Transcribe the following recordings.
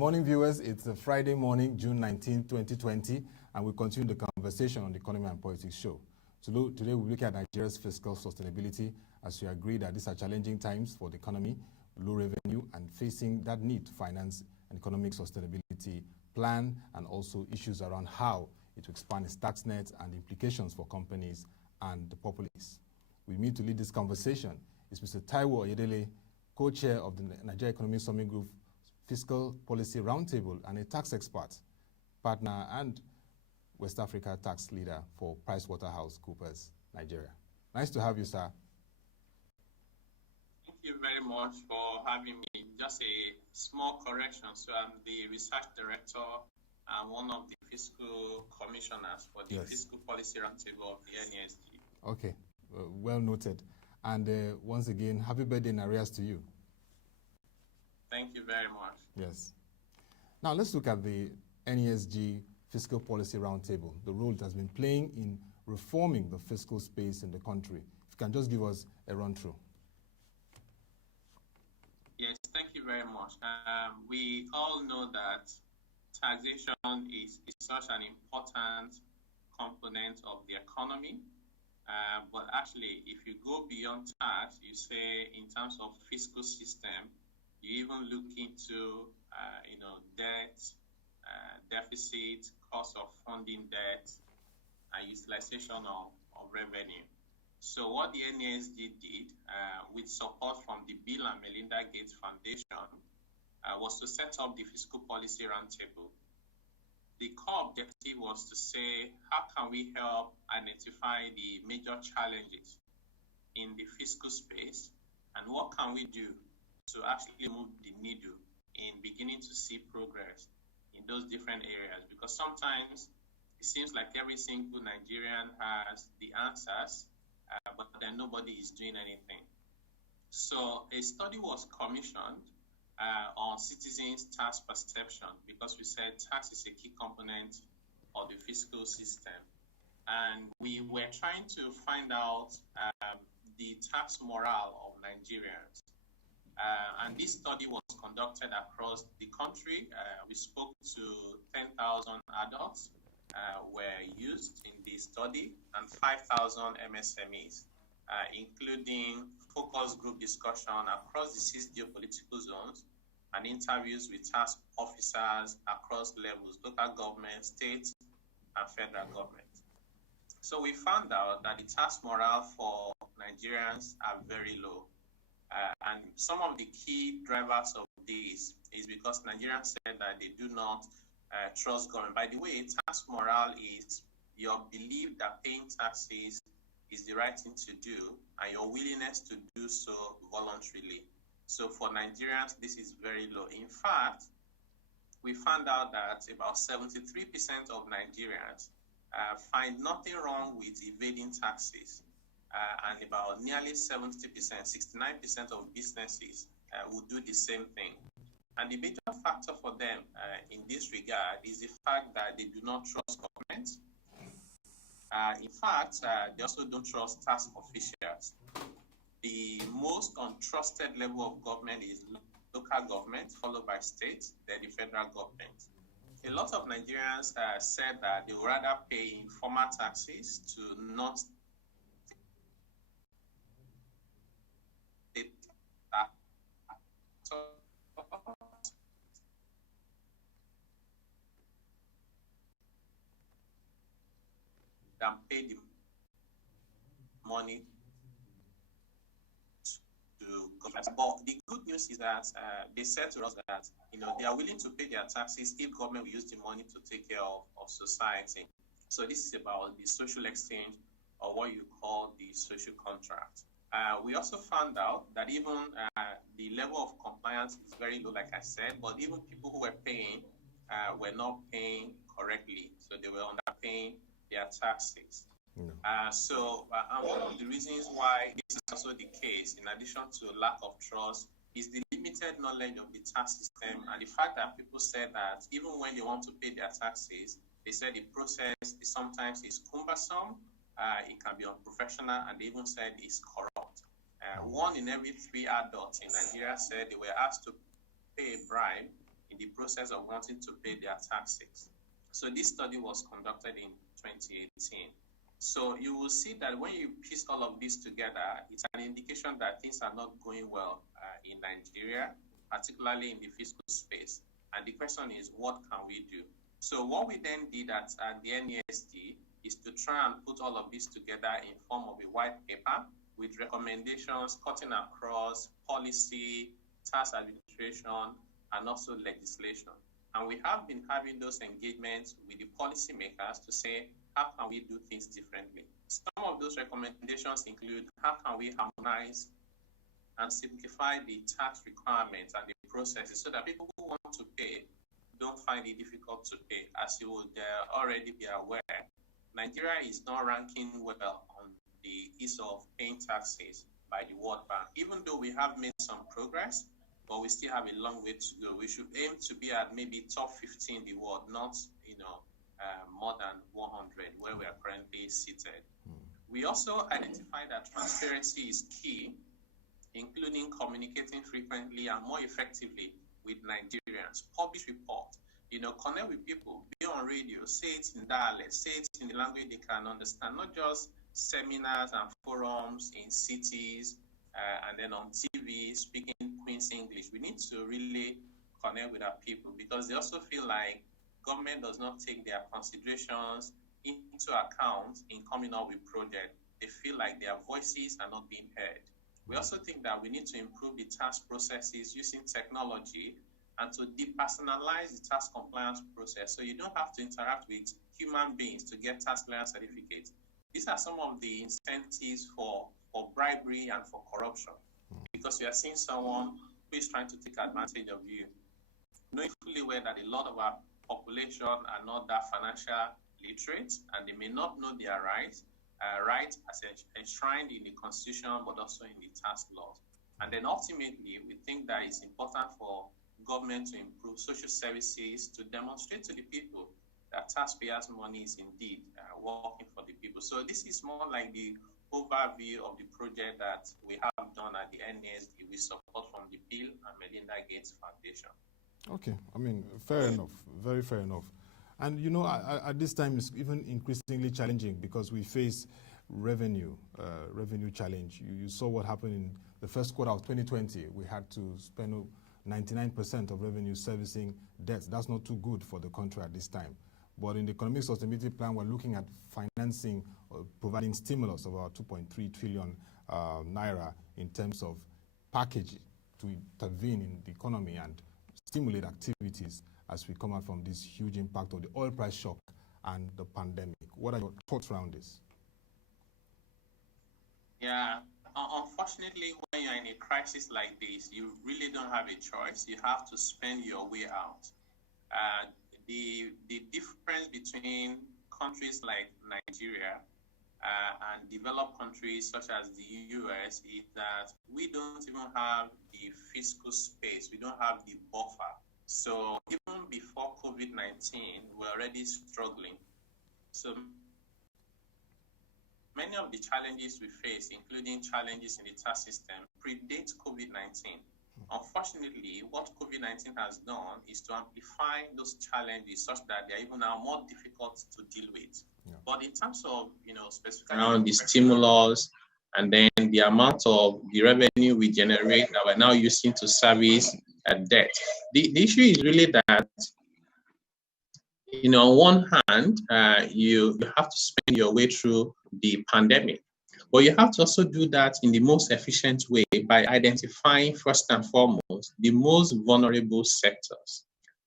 morning, viewers. It's a Friday morning, June 19, 2020, and we continue the conversation on the Economy and Politics show. Today, we look at Nigeria's fiscal sustainability as we agree that these are challenging times for the economy, low revenue, and facing that need to finance an economic sustainability plan, and also issues around how it will expand its tax net and implications for companies and the populace. With me to lead this conversation is Mr. Taiwo Oyedele, co-chair of the Nigeria Economic Summit Group Fiscal Policy Roundtable and a tax expert, partner, and West Africa tax leader for PricewaterhouseCoopers, Nigeria. Nice to have you, sir. Thank you very much for having me. Just a small correction. So I'm the research director and one of the fiscal commissioners for the Fiscal Policy Roundtable of the NESG. Okay, well noted. And once again, happy birthday in arrears to you. Thank you very much. Yes. Now let's look at the NESG Fiscal Policy Roundtable, the role it has been playing in reforming the fiscal space in the country. If you can just give us a run-through. Yes, thank you very much. We all know that taxation is such an important component of the economy. But actually, if you go beyond tax, you say in terms of fiscal system, you even look into, debt, deficit, cost of funding debt, and utilization of revenue. So what the NESG did, with support from the Bill and Melinda Gates Foundation, was to set up the Fiscal Policy Roundtable. The core objective was to say, how can we help identify the major challenges in the fiscal space, and what can we do to actually move the needle in beginning to see progress in those different areas? Because sometimes it seems like every single Nigerian has the answers, but then nobody is doing anything. So a study was commissioned on citizens' tax perception, because we said tax is a key component of the fiscal system. And we were trying to find out the tax morale of Nigerians. And this study was conducted across the country. We spoke to 10,000 adults were used in the study, and 5,000 MSMEs, including focus group discussion across the 6 geopolitical zones and interviews with tax officers across levels, local government, state, and federal government. So we found out that the tax morale for Nigerians are very low. And some of the key drivers of this is because Nigerians said that they do not trust government. By the way, tax morale is your belief that paying taxes is the right thing to do, and your willingness to do so voluntarily. So for Nigerians, this is very low. In fact, we found out that about 73% of Nigerians find nothing wrong with evading taxes. And about nearly 70%, 69% of businesses will do the same thing. And the major factor for them in this regard is the fact that they do not trust government. In fact, they also don't trust tax officials. The most untrusted level of government is local government, followed by state, then the federal government. A lot of Nigerians said that they would rather pay informal taxes to not than pay the money to government. But the good news is that they said to us that they are willing to pay their taxes if government will use the money to take care of society. So this is about the social exchange, or what you call the social contract. We also found out that even the level of compliance is very low, like I said, but even people who were paying were not paying correctly. So they were underpaying their taxes. So one of the reasons why this is also the case, in addition to lack of trust, is the limited knowledge of the tax system, and the fact that people said that even when they want to pay their taxes, they said the process sometimes is cumbersome, it can be unprofessional, and they even said it's corrupt. 1 in every 3 adults in Nigeria said they were asked to pay a bribe in the process of wanting to pay their taxes. So this study was conducted in 2018. So you will see that when you piece all of this together, it's an indication that things are not going well in Nigeria, particularly in the fiscal space. And the question is, what can we do? So what we then did at the NESG is to try and put all of this together in form of a white paper with recommendations cutting across policy, tax administration, and also legislation. And we have been having those engagements with the policymakers to say, how can we do things differently? Some of those recommendations include, how can we harmonize and simplify the tax requirements and the processes so that people who want to pay don't find it difficult to pay. As you would already be aware, Nigeria is not ranking well on the ease of paying taxes by the World Bank. Even though we have made some progress, but we still have a long way to go. We should aim to be at maybe top 15 in the world, not more than 100, where we are currently seated. We also identify that transparency is key, including communicating frequently and more effectively with Nigerians. Publish report, connect with people, be on radio, say it in dialect, say it in the language they can understand, not just seminars and forums in cities and then on TV speaking Queen's English. We need to really connect with our people because they also feel like government does not take their considerations into account in coming up with projects. They feel like their voices are not being heard. We also think that we need to improve the tax processes using technology and to depersonalize the tax compliance process so you don't have to interact with human beings to get tax clearance certificates. These are some of the incentives for bribery and for corruption because you are seeing someone who is trying to take advantage of you, knowing fully well that a lot of our population are not that financial literate and they may not know their rights as enshrined in the Constitution, but also in the tax laws. And then ultimately, we think that it's important for government to improve social services to demonstrate to the people that taxpayers' money is indeed working for the people. So this is more like the overview of the project that we have done at the NESG with support from the Bill and Melinda Gates Foundation. Okay, I mean, fair enough, very fair enough. And at this time, it's even increasingly challenging because we face revenue challenge. You saw what happened in the first quarter of 2020. We had to spend 99% of revenue servicing debts. That's not too good for the country at this time. But in the Economic Sustainability Plan, we're looking at financing, providing stimulus of about 2.3 trillion naira in terms of package to intervene in the economy and stimulate activities as we come out from this huge impact of the oil price shock and the pandemic. What are your thoughts around this? Yeah, unfortunately, when you're in a crisis like this, you really don't have a choice. You have to spend your way out. The difference between countries like Nigeria and developed countries such as the US is that we don't even have the fiscal space. We don't have the buffer. So even before COVID-19, we're already struggling. So many of the challenges we face, including challenges in the tax system, predate COVID-19. Unfortunately, what COVID-19 has done is to amplify those challenges such that they are even now more difficult to deal with. Yeah. But in terms of, specifically around the stimulus and then the amount of the revenue we generate that we're now using to service debt, the issue is really that, on one hand, you have to spend your way through the pandemic. But you have to also do that in the most efficient way by identifying, first and foremost, the most vulnerable sectors.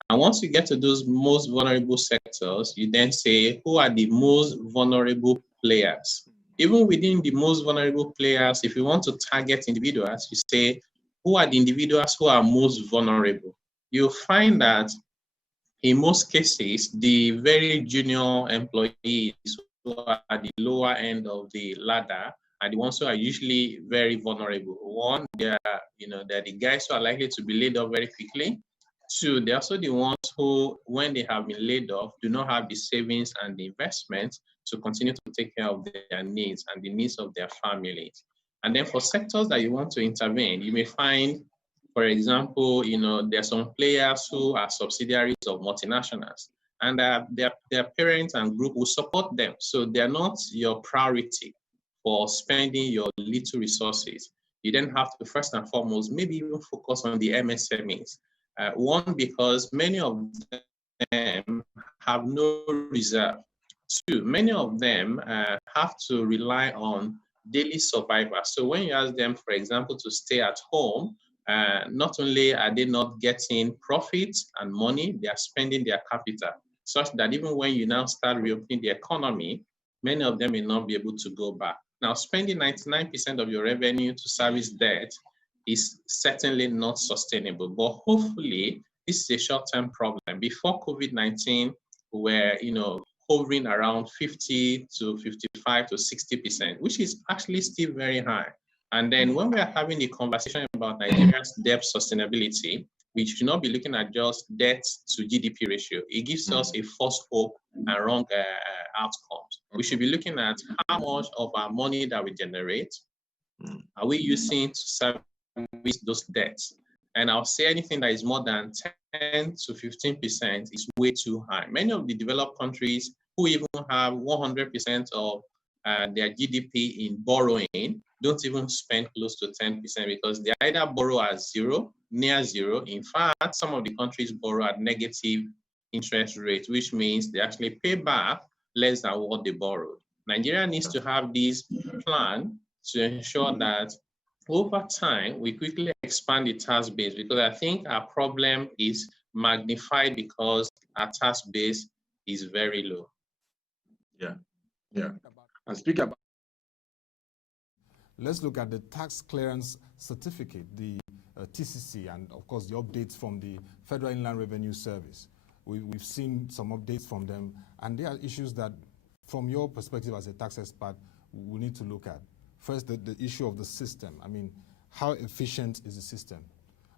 And once you get to those most vulnerable sectors, you then say, who are the most vulnerable players? Even within the most vulnerable players, if you want to target individuals, you say, who are the individuals who are most vulnerable? You'll find that in most cases, the very junior employees who are at the lower end of the ladder are the ones who are usually very vulnerable. One, they're the guys who are likely to be laid off very quickly. Two, they're also the ones who, when they have been laid off, do not have the savings and the investments to continue to take care of their needs and the needs of their families. And then for sectors that you want to intervene, you may find For example, there are some players who are subsidiaries of multinationals, and their parents and group will support them. So they're not your priority for spending your little resources. You then have to first and foremost maybe even focus on the MSMEs. One, because many of them have no reserve. Two, many of them have to rely on daily survival. So when you ask them, for example, to stay at home, not only are they not getting profits and money, they are spending their capital, such that even when you now start reopening the economy, many of them may not be able to go back. Now, spending 99% of your revenue to service debt is certainly not sustainable, but hopefully this is a short-term problem. Before COVID-19, we were, hovering around 50 to 55 to 60%, which is actually still very high. And then when we are having a conversation about Nigeria's debt sustainability, we should not be looking at just debt to GDP ratio. It gives us a false hope and wrong outcomes. We should be looking at how much of our money that we generate are we using to service those debts. And I'll say anything that is more than 10 to 15% is way too high. Many of the developed countries who even have 100% of their GDP in borrowing don't even spend close to 10% because they either borrow at zero, near zero. In fact, some of the countries borrow at negative interest rates, which means they actually pay back less than what they borrowed. Nigeria needs to have this plan to ensure that over time, we quickly expand the tax base, because I think our problem is magnified because our tax base is very low. Yeah. And speak about. Let's look at the tax clearance certificate, the TCC, and of course the updates from the Federal Inland Revenue Service. We've seen some updates from them, and there are issues that, from your perspective as a tax expert, we need to look at. First, the issue of the system. I mean, how efficient is the system?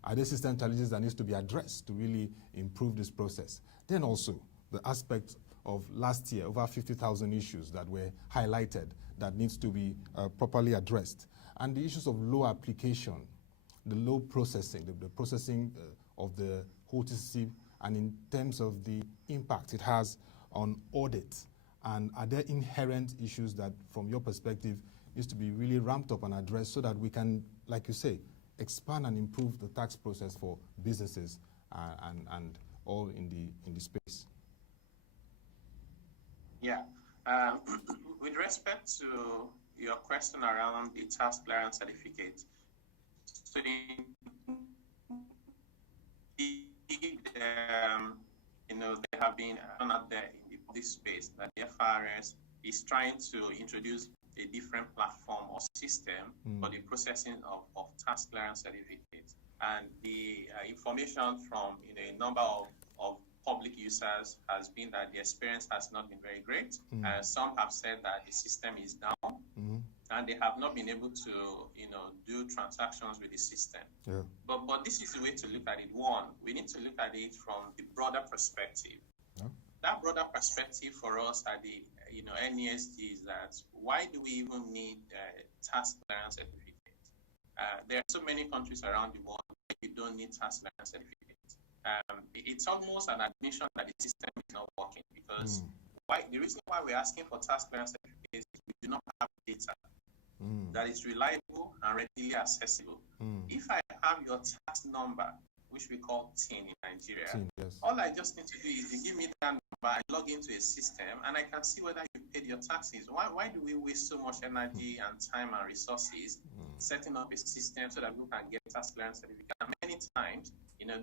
Are there system challenges that needs to be addressed to really improve this process? Then also, the aspect of last year, over 50,000 issues that were highlighted that needs to be properly addressed. And the issues of low application, the low processing, the processing of the whole TCC, and in terms of the impact it has on audit. And are there inherent issues that, from your perspective, needs to be really ramped up and addressed so that we can, like you say, expand and improve the tax process for businesses and all in the space? Yeah. With respect to your question around the tax clearance certificate, so they have been out there in this space that the FRS is trying to introduce a different platform or system for the processing of tax clearance certificates. And the information from a number of public users has been that the experience has not been very great. Some have said that the system is down, and they have not been able to do transactions with the system. But this is the way to look at it. One, we need to look at it from the broader perspective. That broader perspective for us at the NESG is that why do we even need tax clearance certificates? There are so many countries around the world where you don't need tax clearance certificates. It's almost an admission that the system is not working, because the reason why we're asking for tax clearance certificates is we do not have data that is reliable and readily accessible. If I have your tax number, which we call TIN in Nigeria, all I just need to do is to give me that number, I log into a system, and I can see whether you paid your taxes. Why do we waste so much energy and time and resources setting up a system so that we can get tax clearance certificate? And many times,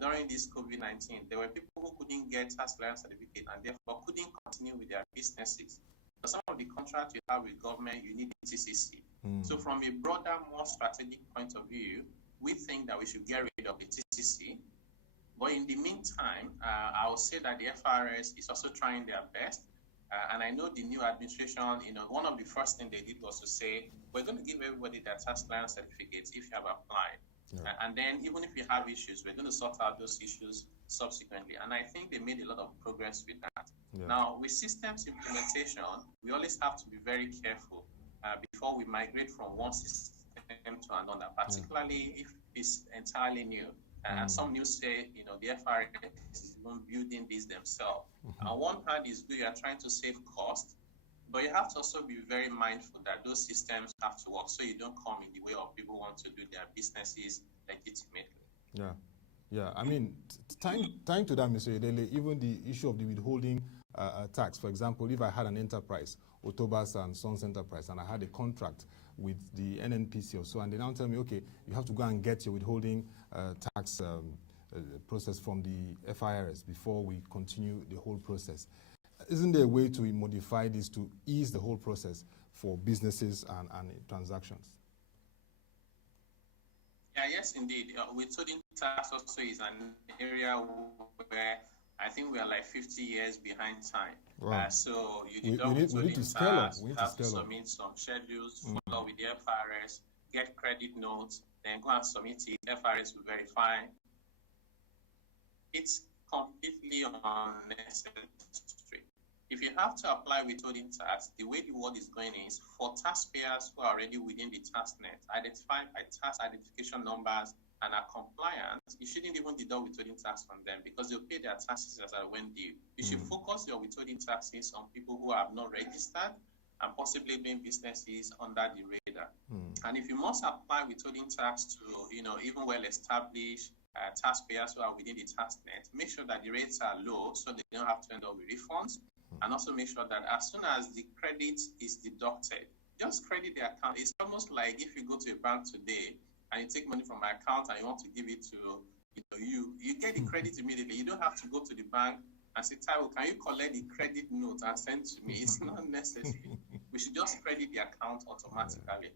during this COVID-19, there were people who couldn't get tax clearance certificate and therefore couldn't continue with their businesses. For some of the contracts you have with government, you need a TCC. So from a broader, more strategic point of view, we think that we should get rid of the TCC. But in the meantime, I will say that the FRS is also trying their best. And I know the new administration, one of the first things they did was to say, we're going to give everybody their tax clearance certificates if you have applied. And then even if you have issues, we're going to sort out those issues subsequently. And I think they made a lot of progress with that. Now, with systems implementation, we always have to be very careful before we migrate from one system to another, particularly if is entirely new. And some news say, the FRS is even building this themselves. On one hand, is good, you are trying to save cost, but you have to also be very mindful that those systems have to work so you don't come in the way of people who want to do their businesses legitimately. Yeah. I mean, tying to that, Mr. Oyedele, even the issue of the withholding tax, for example, if I had an enterprise, Otobas and Sons Enterprise, and I had a contract with the NNPC or so, and they now tell me, okay, you have to go and get your withholding tax process from the FIRS before we continue the whole process. Isn't there a way to modify this to ease the whole process for businesses and transactions? Yeah, yes, indeed. Withholding tax also is an area where I think we are like 50 years behind time. Wow. So you deduct withholding tax, you have to submit some schedules, follow with the FRS, get credit notes, then go and submit it. FRS will verify. It's completely unnecessary. If you have to apply withholding tax, the way the world is going is for taxpayers who are already within the tax net, identified by tax identification numbers and are compliant, you shouldn't even deduct withholding tax from them because they'll pay their taxes as at when due. You should focus your withholding taxes on people who have not registered and possibly doing businesses under the radar. And if you must apply withholding tax to, even well-established taxpayers who are within the tax net, make sure that the rates are low so they don't have to end up with refunds. And also make sure that as soon as the credit is deducted, just credit the account. It's almost like if you go to a bank today and you take money from my account and you want to give it to you get the credit immediately. You don't have to go to the bank and say, Taiwo, can you collect the credit note and send to me? It's not necessary. We should just credit the account automatically.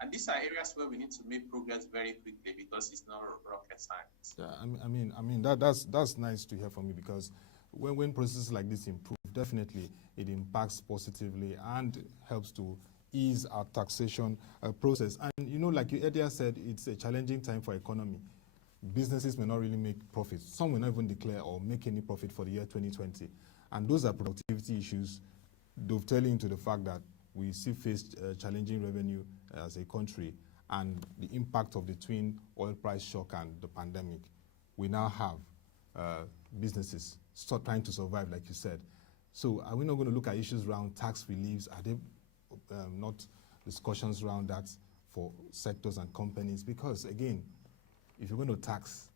And these are areas where we need to make progress very quickly because it's not rocket science. Yeah, I mean that's nice to hear from you because when processes like this improve, definitely it impacts positively and helps to ease our taxation process. And like you earlier said, it's a challenging time for economy. Businesses may not really make profits. Some will not even declare or make any profit for the year 2020. And those are productivity issues dovetailing into the fact that we still face challenging revenue as a country and the impact of the twin oil price shock and the pandemic. We now have businesses start trying to survive, like you said. So are we not going to look at issues around tax reliefs? Are there not discussions around that for sectors and companies? Because again, if you're going to tax,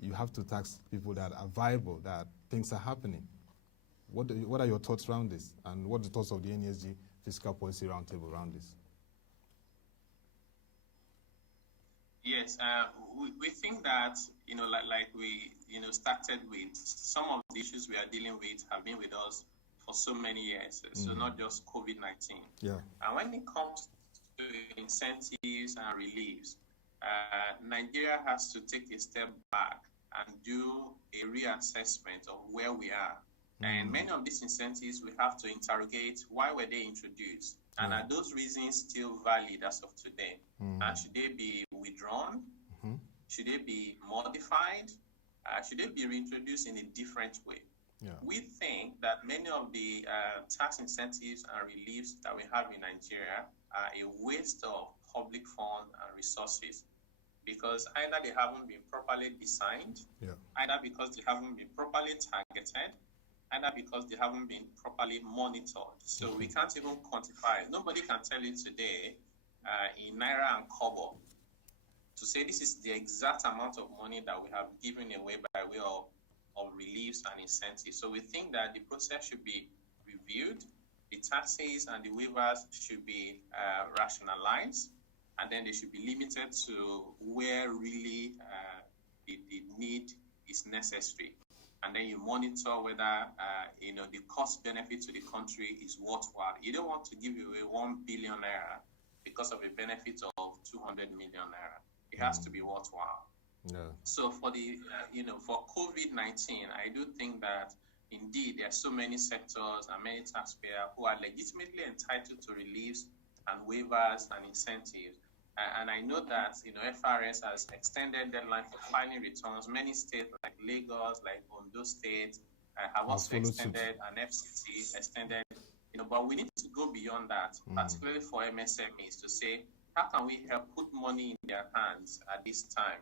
you have to tax people that are viable, that things are happening. What are your thoughts around this? And what are the thoughts of the NESG Fiscal Policy Roundtable around this? Yes, we think that, like we, started with, some of the issues we are dealing with have been with us for so many years, so not just COVID-19. Yeah. And when it comes to incentives and reliefs, Nigeria has to take a step back and do a reassessment of where we are. And many of these incentives, we have to interrogate why were they introduced? And are those reasons still valid as of today? And should they be withdrawn? Should they be modified? Should they be reintroduced in a different way? We think that many of the tax incentives and reliefs that we have in Nigeria are a waste of public funds and resources because either they haven't been properly designed, either because they haven't been properly targeted, either because they haven't been properly monitored. So we can't even quantify. Nobody can tell you today in Naira and Kobo to say this is the exact amount of money that we have given away by way of reliefs and incentives. So we think that the process should be reviewed, the taxes and the waivers should be rationalized, and then they should be limited to where really the need is necessary. And then you monitor whether the cost benefit to the country is worthwhile. You don't want to give away 1 billion naira because of a benefit of 200 million naira. It has to be worthwhile. So for the for COVID-19, I do think that indeed there are so many sectors and many taxpayers who are legitimately entitled to reliefs and waivers and incentives. And I know that FRS has extended deadline for filing returns. Many states like Lagos, like Ondo State, have also extended, and FCT extended. But we need to go beyond that, particularly for MSMEs, to say how can we help put money in their hands at this time?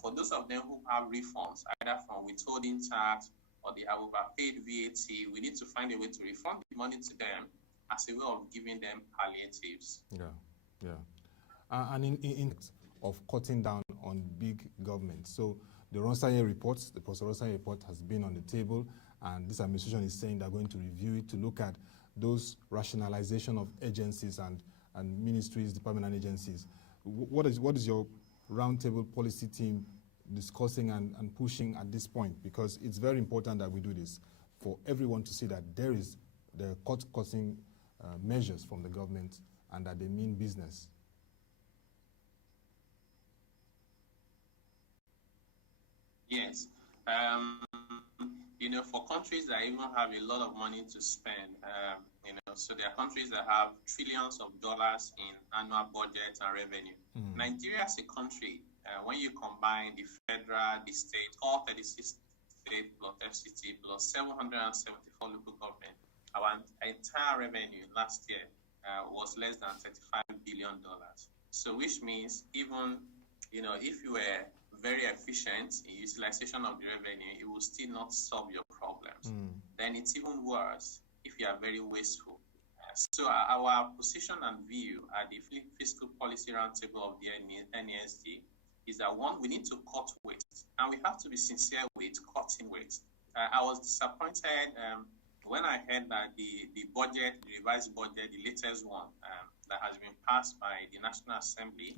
For those of them who have refunds, either from withholding tax or they have overpaid VAT, we need to find a way to refund the money to them as a way of giving them palliatives. And in of cutting down on big government. So the Ronsaye report, the Professor Ronsaye report has been on the table, and this administration is saying they're going to review it to look at those rationalization of agencies and ministries, departments and agencies. What is your roundtable policy team discussing and pushing at this point? Because it's very important that we do this for everyone to see that there is the cost-cutting measures from the government and that they mean business. Yes. For countries that even have a lot of money to spend, so there are countries that have trillions of dollars in annual budget and revenue. Nigeria as a country, when you combine the federal, the state, all 36 states plus FCT plus 774 local government, our entire revenue last year was less than $35 billion. So which means even, if you were very efficient in utilization of the revenue, it will still not solve your problems. Then it's even worse if you are very wasteful. So our position and view at the Fiscal Policy Roundtable of the NESG is that one, we need to cut waste, and we have to be sincere with cutting waste. I was disappointed when I heard that the budget, the revised budget, the latest one that has been passed by the National Assembly,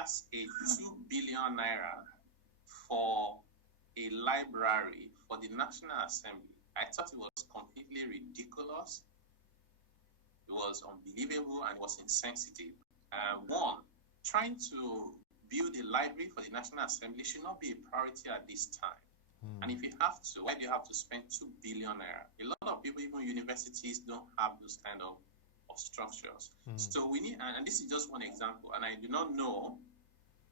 has a 2 billion naira for a library for the National Assembly. I thought it was completely ridiculous. It was unbelievable and it was insensitive. One, trying to build a library for the National Assembly should not be a priority at this time. And if you have to, why do you have to spend 2 billion naira? A lot of people, even universities, don't have those kind of structures. So we need, and this is just one example, and I do not know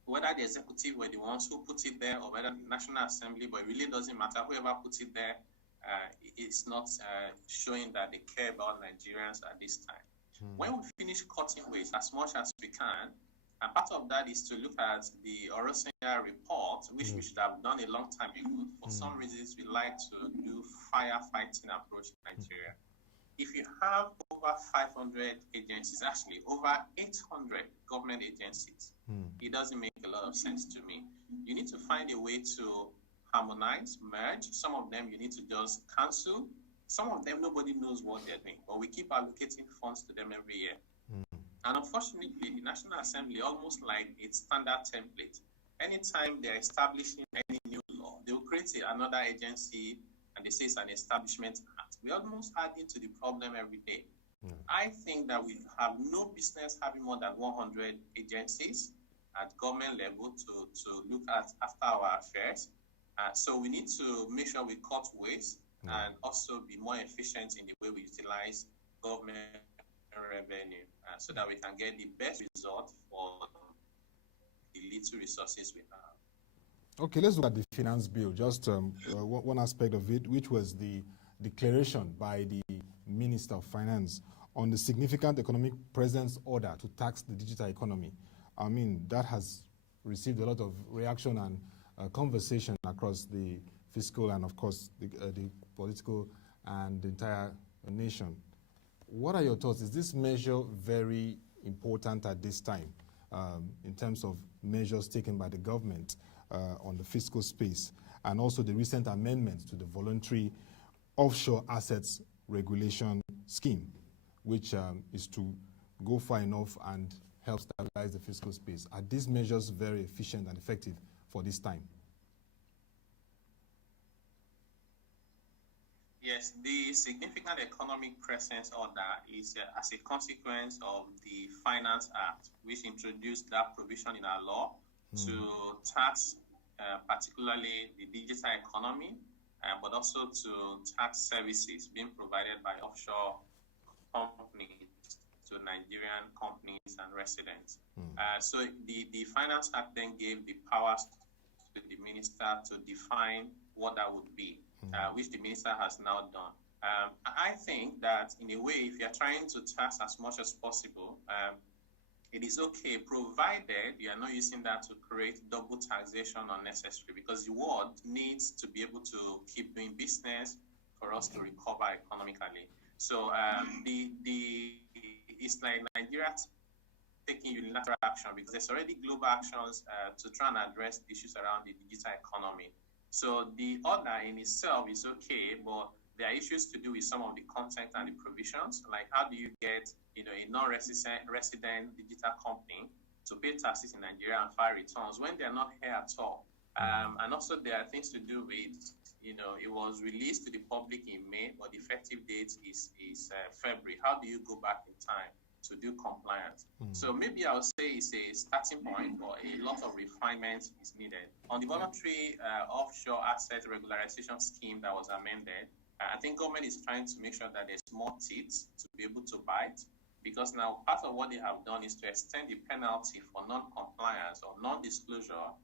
whether the executive were the ones who put it there or whether the National Assembly, but it really doesn't matter. Whoever puts it there, it's not showing that they care about Nigerians at this time. When we finish cutting waste as much as we can, and part of that is to look at the Orosanya report, which we should have done a long time ago. For some reasons, we like to do firefighting approach in Nigeria. If you have over 500 agencies, actually over 800 government agencies, it doesn't make a lot of sense to me. You need to find a way to harmonize, merge. Some of them you need to just cancel. Some of them, nobody knows what they're doing, but we keep allocating funds to them every year. And unfortunately, the National Assembly, almost like its standard template, anytime they're establishing any new law, they will create another agency and they say it's an establishment act. We almost add into the problem every day. I think that we have no business having more than 100 agencies at government level to look at after our affairs. So we need to make sure we cut waste and also be more efficient in the way we utilize government revenue so that we can get the best result for the little resources we have. Okay, let's look at the finance bill, just one aspect of it, which was the declaration by the Minister of Finance on the significant economic presence order to tax the digital economy. I mean, that has received a lot of reaction and conversation across the fiscal and, of course, the political and the entire nation. What are your thoughts? Is this measure very important at this time in terms of measures taken by the government on the fiscal space, and also the recent amendments to the voluntary offshore assets regulation scheme, which is to go far enough and help stabilize the fiscal space? Are these measures very efficient and effective for this time? Yes, the significant economic presence order is as a consequence of the Finance Act, which introduced that provision in our law to tax particularly the digital economy, but also to tax services being provided by offshore companies to Nigerian companies and residents. So the Finance Act then gave the powers to the minister to define what that would be. Which the minister has now done. I think that in a way, if you're trying to tax as much as possible, it is okay, provided you are not using that to create double taxation unnecessary, because the world needs to be able to keep doing business for us to recover economically. So it's like Nigeria taking unilateral action, because there's already global actions to try and address issues around the digital economy. So the order in itself is okay, but there are issues to do with some of the content and the provisions, like how do you get a non-resident digital company to pay taxes in Nigeria and file returns when they're not here at all. And also there are things to do with, it was released to the public in May, but the effective date is February. How do you go back in time to do compliance? So maybe I would say it's a starting point, but a lot of refinement is needed. On the voluntary offshore asset regularization scheme that was amended, I think government is trying to make sure that there's more teeth to be able to bite, because now part of what they have done is to extend the penalty for non-compliance or non-disclosure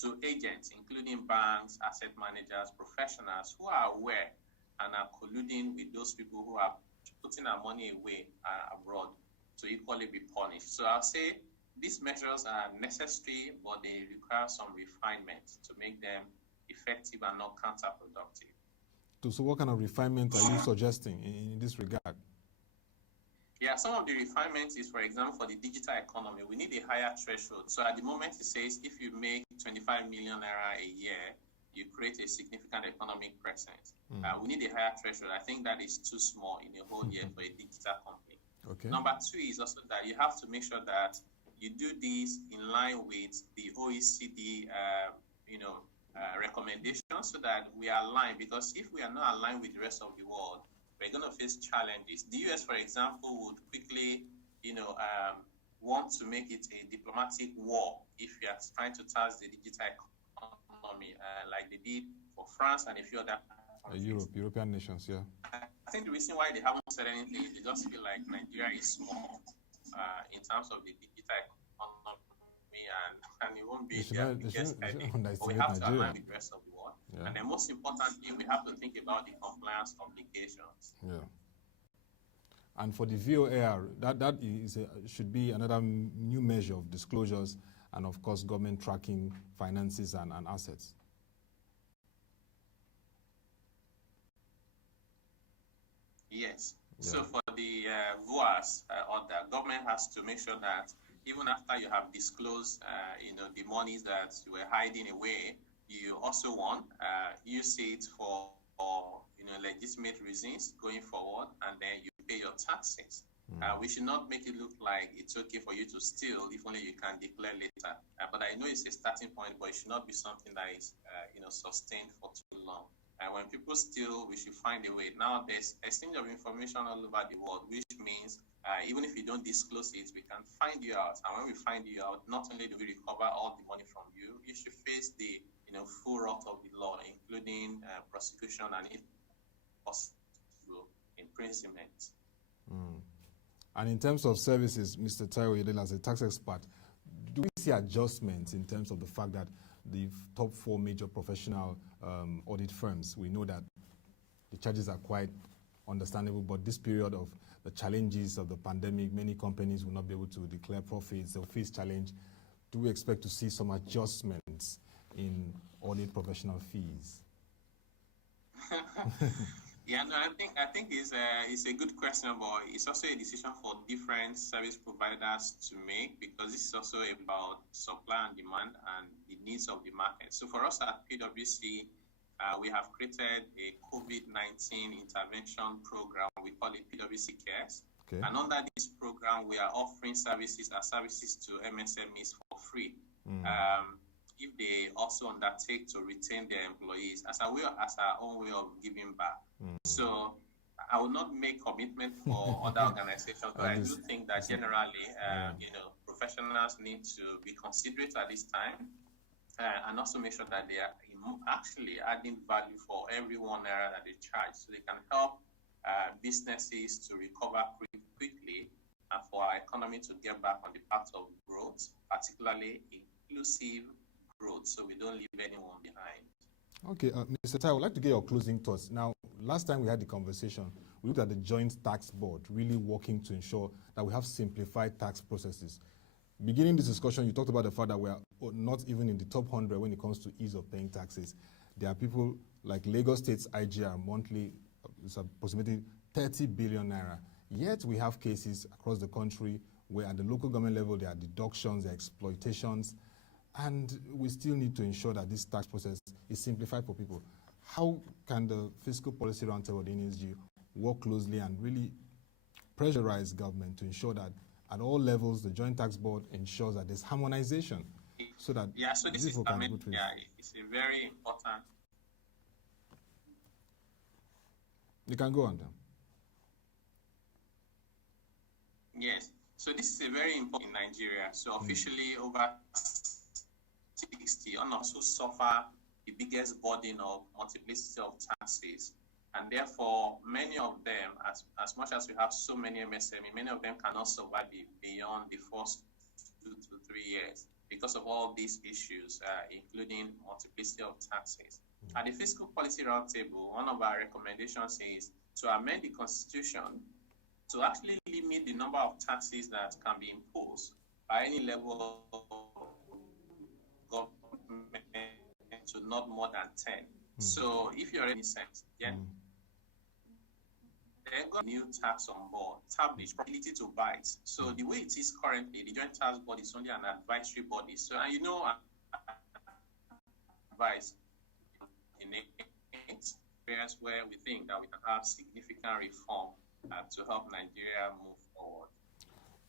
to agents, including banks, asset managers, professionals who are aware and are colluding with those people who are putting our money away abroad to equally be punished. So I'll say these measures are necessary, but they require some refinement to make them effective and not counterproductive. So what kind of refinement are you suggesting in this regard? Yeah, some of the refinements is, for example, for the digital economy, we need a higher threshold. So at the moment, it says if you make 25 million naira a year, you create a significant economic presence. We need a higher threshold. I think that is too small in a whole year for a digital company. Okay. Number two is also that you have to make sure that you do this in line with the OECD, recommendations, so that we are aligned. Because if we are not aligned with the rest of the world, we're going to face challenges. The US, for example, would quickly, want to make it a diplomatic war if you are trying to tax the digital economy, like they did for France and a few other countries. European nations, yeah. I think the reason why they haven't said anything is they just feel like Nigeria is small in terms of the digital economy, and it won't be their biggest headache. But we have to align with the rest of the world. Yeah. And the most important thing, we have to think about the compliance obligations. Yeah. And for the VOAR, that should be another new measure of disclosures and, of course, government tracking finances and assets. Yes. Yeah. So for the VOARs, the government has to make sure that even after you have disclosed, the monies that you were hiding away, you also want use it for legitimate reasons going forward, and then you pay your taxes. We should not make it look like it's okay for you to steal if only you can declare later. But I know it's a starting point, but it should not be something that is sustained for too long. And when people steal, we should find a way. Now there's exchange of information all over the world, which means even if you don't disclose it, we can find you out. And when we find you out, not only do we recover all the money from you, you should face the full wrath of the law, including prosecution and, if possible, imprisonment. And in terms of services, Mr. Taiwo Oyedele, as a tax expert, do we see adjustments in terms of the fact that the top 4 major professional audit firms, we know that the charges are quite understandable, but this period of the challenges of the pandemic, many companies will not be able to declare profits, they'll face challenge. Do we expect to see some adjustments in audit professional fees? Yeah, no, I think it's a good question, but it's also a decision for different service providers to make, because this is also about supply and demand and the needs of the market. So for us at PwC, we have created a COVID-19 intervention program. We call it PwC Cares. Okay. And under this program, we are offering services to MSMEs for free. If they also undertake to retain their employees as our own way of giving back. So I will not make commitment for other organizations, but I do think that generally, professionals need to be considerate at this time and also make sure that they are actually adding value for every 1 naira that they charge, so they can help businesses to recover quickly and for our economy to get back on the path of growth, particularly inclusive growth, so we don't leave anyone behind. Okay, Mr. Tai, I would like to get your closing thoughts. Now, last time we had the conversation, we looked at the Joint Tax Board really working to ensure that we have simplified tax processes. Beginning this discussion, you talked about the fact that we are not even in the top 100 when it comes to ease of paying taxes. There are people like Lagos State's IGR monthly, it's approximately 30 billion naira. Yet we have cases across the country where at the local government level there are deductions, there are exploitations, and we still need to ensure that this tax process is simplified for people. How can the Fiscal Policy Roundtable, the NESG, work closely and really pressurize government to ensure that at all levels the Joint Tax Board ensures that there's harmonization so that so this is, it's a very important. You can go on then. Yes, so this is a very important in Nigeria. So officially over 60 and also suffer the biggest burden of multiplicity of taxes. And therefore, many of them, as much as we have so many MSME, many of them cannot survive beyond the first 2 to 3 years because of all these issues, including multiplicity of taxes. At the Fiscal Policy Roundtable, one of our recommendations is to amend the Constitution to actually limit the number of taxes that can be imposed by any level of government to not more than 10. So if you're in any sense, then got a new tax on board, established ability to bite. So the way it is currently, the Joint Tax Board is only an advisory body. So, and advice in areas where we think that we can have significant reform to help Nigeria move forward.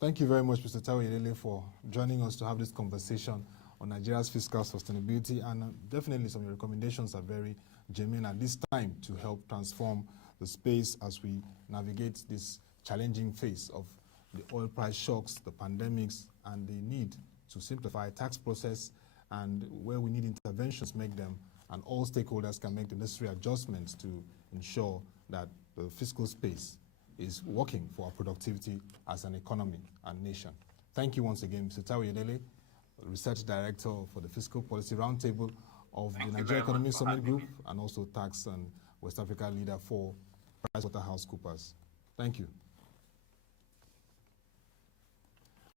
Thank you very much, Mr. Taiwo Oyedele, for joining us to have this conversation on Nigeria's fiscal sustainability. And definitely some of your recommendations are very germane at this time to help transform the space as we navigate this challenging phase of the oil price shocks, the pandemics, and the need to simplify tax process, and where we need interventions, make them, and all stakeholders can make the necessary adjustments to ensure that the fiscal space is working for our productivity as an economy and nation. Thank you once again, Mr. Taiwo Oyedele, Research Director for the Fiscal Policy Roundtable of the Nigeria Economic Summit Group, and also Tax and West Africa Leader for PricewaterhouseCoopers. Thank you.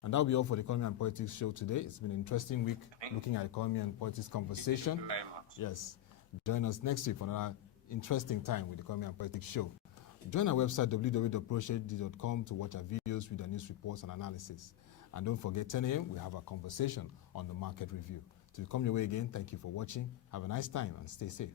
And that'll be all for the Economy and Politics show today. It's been an interesting week looking at economy and politics conversation. Thank you very much. Yes. Join us next week for another interesting time with the Economy and Politics show. Join our website, www.proshd.com, to watch our videos, read our news reports and analysis. And don't forget, 10 a.m., we have a conversation on the market review. Till we come your way again, thank you for watching. Have a nice time and stay safe.